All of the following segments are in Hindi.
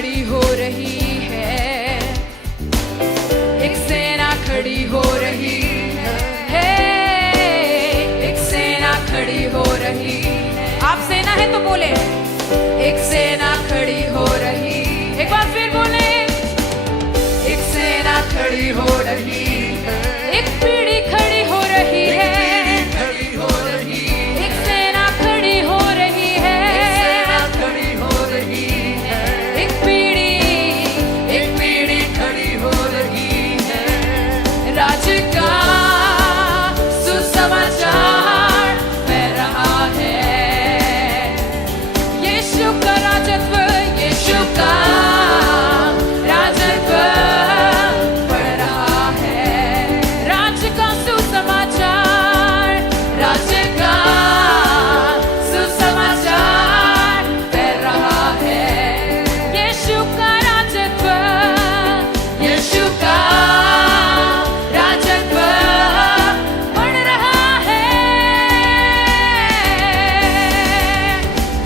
खड़ी हो रही है, एक सेना खड़ी हो रही है, एक सेना खड़ी हो रही है। आप सेना है तो बोले, एक सेना खड़ी हो रही। एक बार फिर बोले, एक सेना खड़ी हो रही है, एक पीढ़ी खड़ी हो रही है, एक सेना खड़ी हो रही है, एक पीढ़ी खड़ी हो रही है। राज्य का सुसमाचार फैल रहा है, यीशु का राजत्व, यीशु का राजत्व बढ़ रहा है। राज्य का सुसमाचार, राज्य का सुसमाचार फैल रहा है, यीशु का राजत्व, यीशु का राजत्व बढ़ रहा है।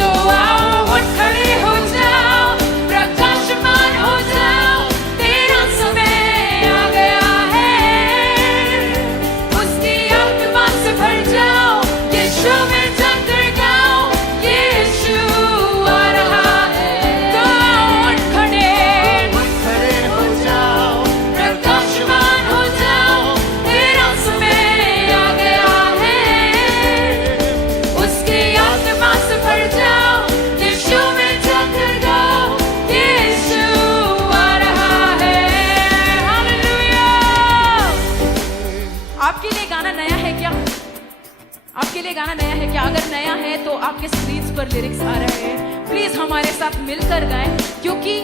तो आओ उठ खड़े हो जाओ, प्रकाशमान हो जाओ, तेरा समय आ गया है। उसकी आत्मा से भर जाओ, यीशु में जाकर गाओ, यीशु आ रहा है। तो आओ उठ खड़े हो जाओ, प्रकाशमान हो जाओ, तेरा समय आ गया है। उसकी आत्मा से भर जाओ, यीशु में जाकर गाओ, यीशु आ रहा है। हालेलुया। आपके लिए गाना नया है क्या? आपके लिए गाना नया है क्या? अगर नया है तो आपके स्क्रीन पर लिरिक्स आ रहे हैं, प्लीज हमारे साथ मिलकर गाएं। क्योंकि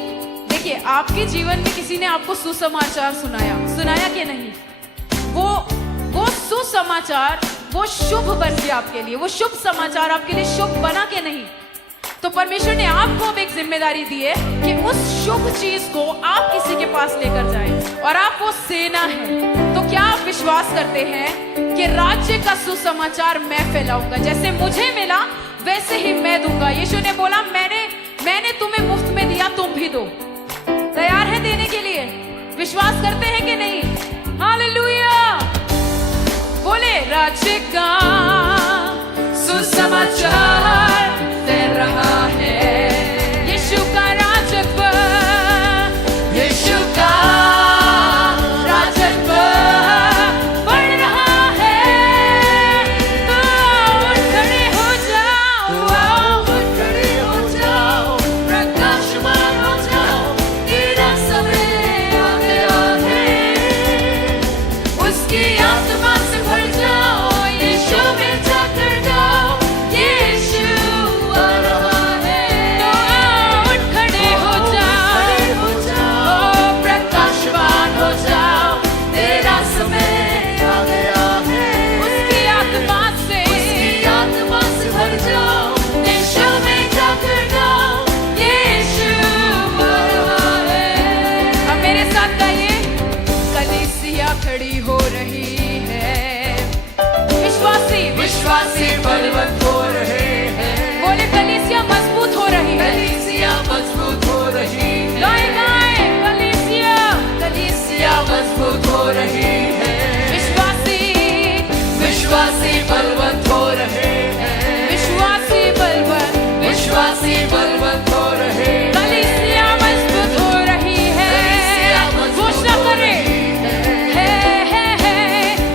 देखिए, आपके जीवन में किसी ने आपको सुसमाचार सुनाया कि नहीं? वो सुसमाचार, वो शुभ बन गया आपके लिए, वो शुभ समाचार आपके लिए शुभ बना के नहीं? तो परमेश्वर ने आपको अब एक जिम्मेदारी दी है कि उस शुभ चीज को आप किसी के पास लेकर जाएं, और आप वो सेना है। तो क्या आप विश्वास करते हैं कि राज्य का सुसमाचार मैं फैलाऊंगा? जैसे मुझे मिला वैसे ही मैं दूंगा। यीशु ने बोला, मैंने तुम्हें मुफ्त में दिया, तुम भी दो। तैयार है देने के लिए? विश्वास करते हैं कि नहीं? हालेलुया। बोले, राज्य का सुसमाचार फैल रहा है, यीशु का राजत्व, यीशु का राजत्व बढ़ रहा है। तो उठ खड़े हो जाओ, उठ खड़े हो जाओ, प्रकाशमान हो जाओ, तेरा समय आ गया है। उसकी आत्मा से भर जाओ, यीशु में जाकर गाओ, यीशु आ रहा है। तो उठ खड़े हो जाओ, प्रकाशमान हो जाओ, तेरा समय आ गया है। उसकी आत्मा से भर जाओ, यीशु में जाकर गाओ, यीशु आ रहा है। अब मेरे साथ गाइए, कलीसिया खड़ी हो रही है, विश्वासी बलवंत हो रहे हैं। बोले, कलीसिया मजबूत हो रही है, कलीसिया मजबूत हो रही है। गाए कलीसिया मजबूत हो रही है। विश्वासी बलवंत हो रहे हैं, विश्वासी बलवंत हो रहे हैं। कलीसिया मजबूत हो रही है, घोषणा करे,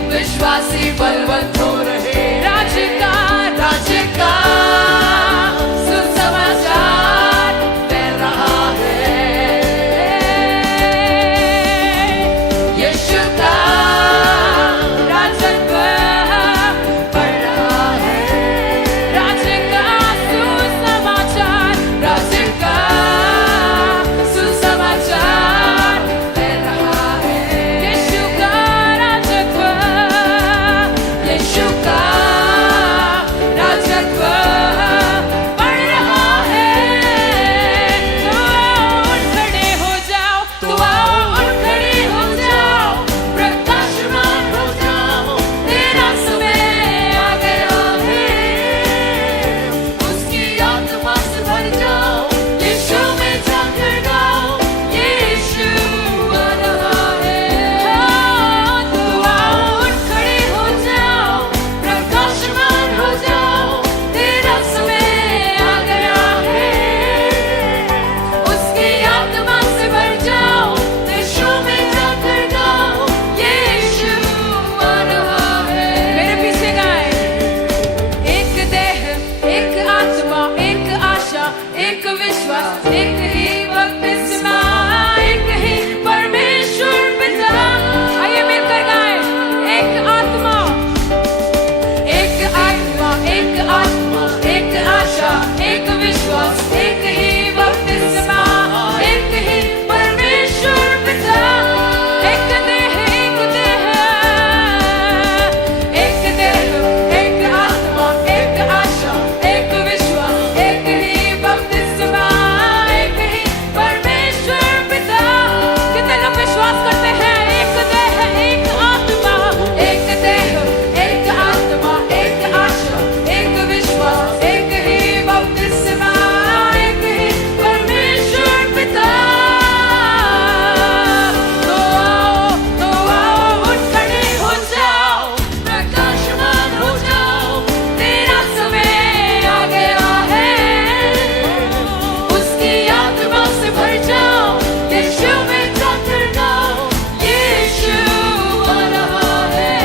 विश्वासी बलवंत हो रहे हैं। राज्य का एक विश्वास, एक ही बपतिस्मा, एक ही परमेश्वर पिता, एक देह, एक देह, एक देह, एक आत्मा, एक आशा, एक विश्वास, एक ही बपतिस्मा, एक ही परमेश्वर पिता। कितने लोग विश्वास करते हैं? एक देह, एक आत्मा, एक देह, एक आत्मा, एक आशा, एक विश्वास, एक ही बपतिस्मा, एक ही परमेश्वर पिता। तो आओ उठ खड़े हो जाओ, प्रकाशमान हो जाओ, तेरा समय आ गया है। उसकी आत्मा से भर जाओ, यीशु में जाकर गाओ, यीशु आ रहा है।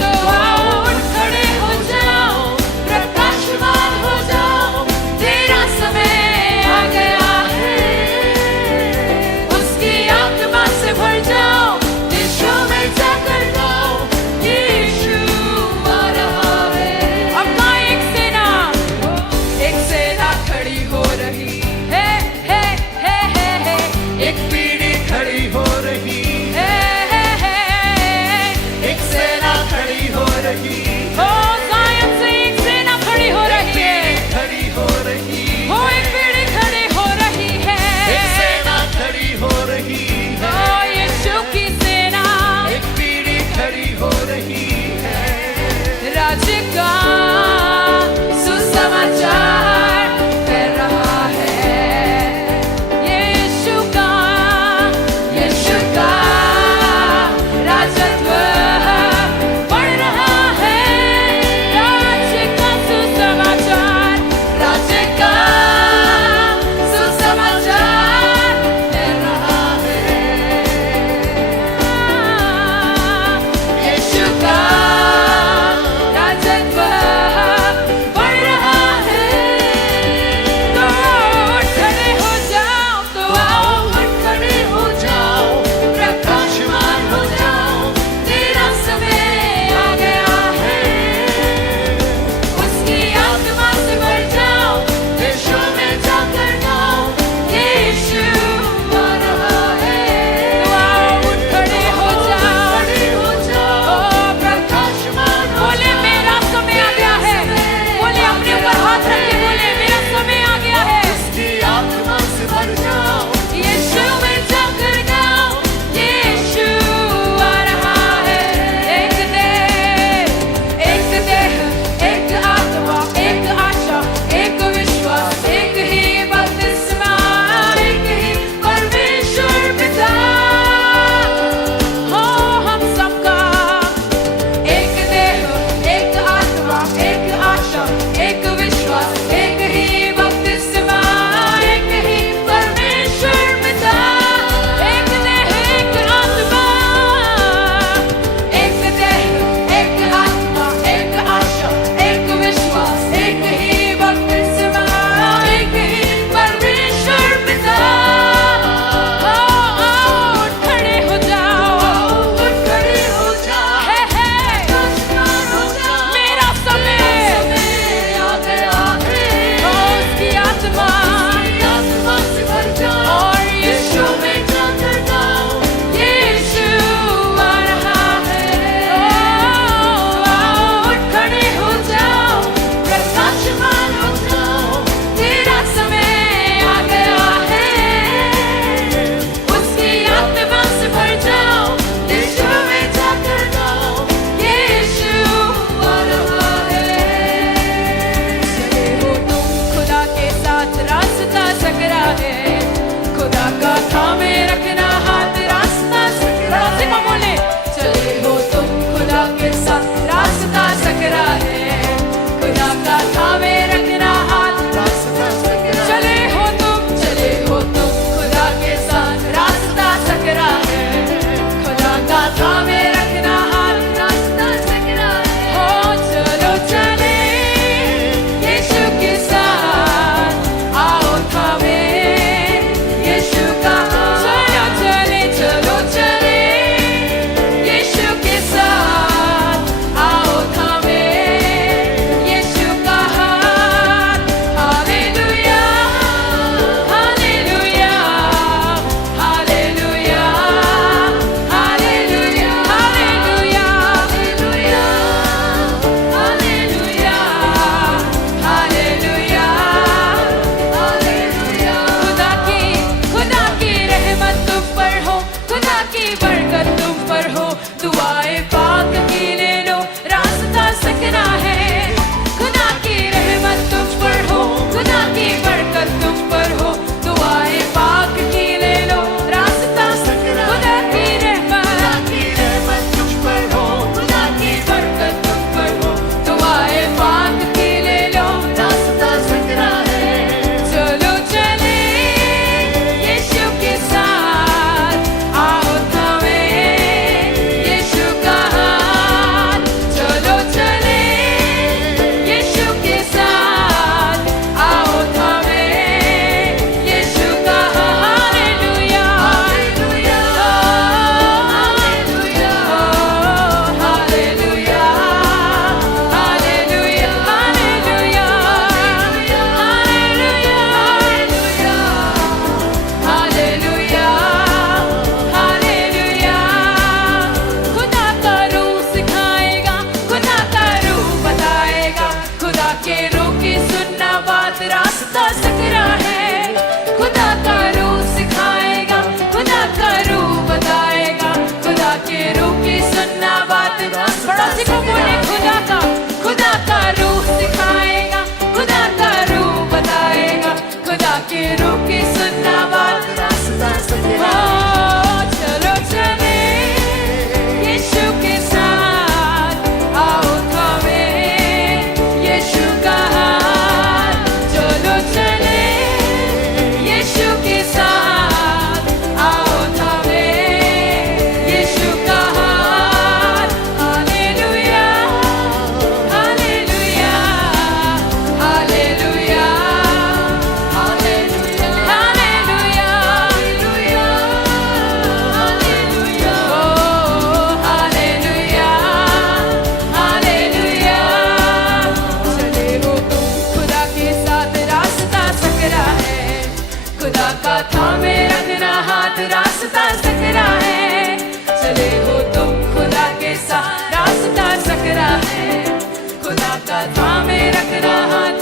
तो आओ उठ खड़े हो जाओ, प्रकाशमान हो जाओ, तेरा समय आ गया है। उसकी आत्मा से भर जाओ, यीशु में जाकर गाओ, यीशु आ रहा है। अब गाएं एक सेना खड़ी हो रही है, है। एक पीढ़ी खड़ी हो रही, एक सेना खड़ी हो रही, हो ज़ायन से एक सेना खड़ी हो रही है, खड़ी हो रही, हो एक पीढ़ी खड़ी हो रही है, एक सेना खड़ी हो रही है, हो यीशु की सेना एक पीढ़ी खड़ी हो रही है। राज्य का सुसमाचार कर रहा है। यीशु का राजत्व बढ़ रहा है। राज्य का सुसमाचार, राज्य का सुसमाचार कर रहा है। यीशु का राजत्व बढ़ रहा है। साथ पड़ोसी को बोले खुदा का रूह सिखाएगा, खुदा का रूह बताएगा, खुदा के रूह की सुनना बात रास्ता सकरा चलो चले यीशु के साथ, आओ थामे यीशु का हाथ, चलो चले यीशु के साथ, आओ थामे यीशु का हाथ। Hallelujah hallelujah hallelujah hallelujah hallelujah hallelujah ओ हालेलुया हालेलुया। चले हो तुम खुदा के साथ, रास्ता सकरा है, खुदा का थामे रखना हाथ, रास्ता सकरा है। चले हो तुम खुदा के साथ, रास्ता सकरा है, खुदा का थामे रखना हाथ,